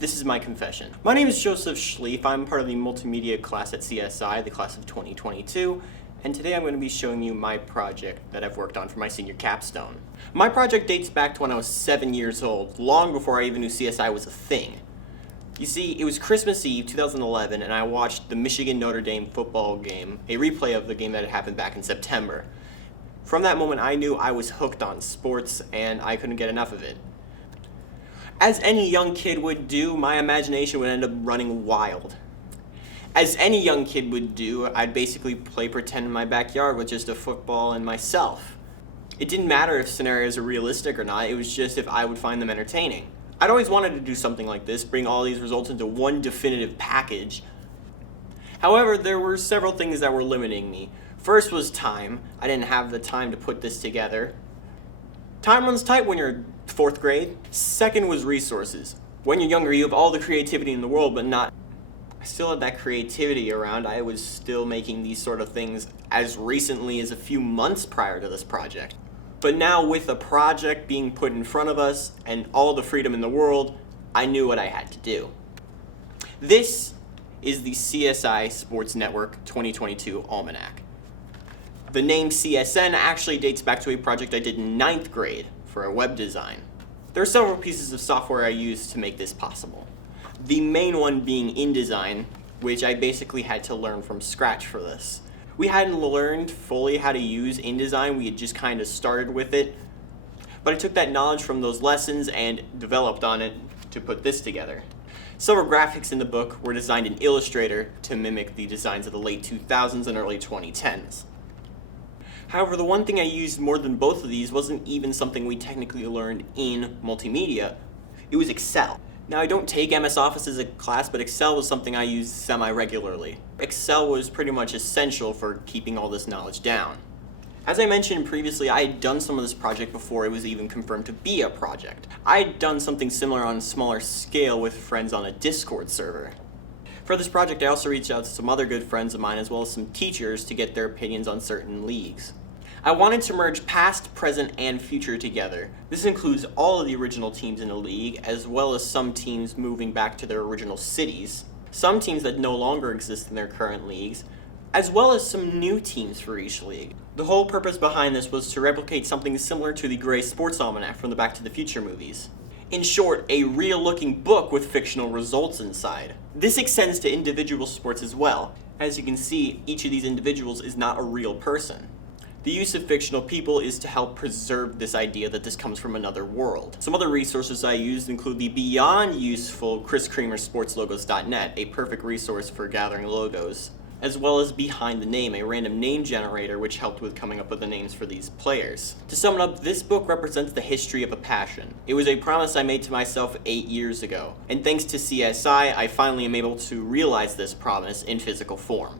This is my confession. My name is Joseph Schlief. I'm part of the multimedia class at CSI, the class of 2022, and today I'm going to be showing you my project that I've worked on for my senior capstone. My project dates back to when I was 7 years old, long before I even knew CSI was a thing. You see, it was Christmas Eve 2011, and I watched the Michigan-Notre Dame football game, a replay of the game that had happened back in September. From that moment, I knew I was hooked on sports, and I couldn't get enough of it. As any young kid would do, my imagination would end up running wild. As any young kid would do, I'd basically play pretend in my backyard with just a football and myself. It didn't matter if scenarios are realistic or not, it was just if I would find them entertaining. I'd always wanted to do something like this, bring all these results into one definitive package. However, there were several things that were limiting me. First was time. I didn't have the time to put this together. Time runs tight when you're 4th grade. Second was resources. When you're younger, you have all the creativity in the world, but I still had that creativity around. I was still making these sort of things as recently as a few months prior to this project. But now with a project being put in front of us and all the freedom in the world, I knew what I had to do. This is the CSI Sports Network 2022 Almanac. The name CSN actually dates back to a project I did in 9th grade for a web design. There are several pieces of software I used to make this possible. The main one being InDesign, which I basically had to learn from scratch for this. We hadn't learned fully how to use InDesign, we had just kind of started with it, but I took that knowledge from those lessons and developed on it to put this together. Several graphics in the book were designed in Illustrator to mimic the designs of the late 2000s and early 2010s. However, the one thing I used more than both of these wasn't even something we technically learned in multimedia. It was Excel. Now, I don't take MS Office as a class, but Excel was something I used semi-regularly. Excel was pretty much essential for keeping all this knowledge down. As I mentioned previously, I had done some of this project before it was even confirmed to be a project. I had done something similar on a smaller scale with friends on a Discord server. For this project, I also reached out to some other good friends of mine as well as some teachers to get their opinions on certain leagues. I wanted to merge past, present, and future together. This includes all of the original teams in the league, as well as some teams moving back to their original cities, some teams that no longer exist in their current leagues, as well as some new teams for each league. The whole purpose behind this was to replicate something similar to the Gray Sports Almanac from the Back to the Future movies. In short, a real-looking book with fictional results inside. This extends to individual sports as well. As you can see, each of these individuals is not a real person. The use of fictional people is to help preserve this idea that this comes from another world. Some other resources I used include the beyond useful Chris Creamer SportsLogos.net, a perfect resource for gathering logos, as well as Behind the Name, a random name generator which helped with coming up with the names for these players. To sum it up, this book represents the history of a passion. It was a promise I made to myself 8 years ago, and thanks to CSI, I finally am able to realize this promise in physical form.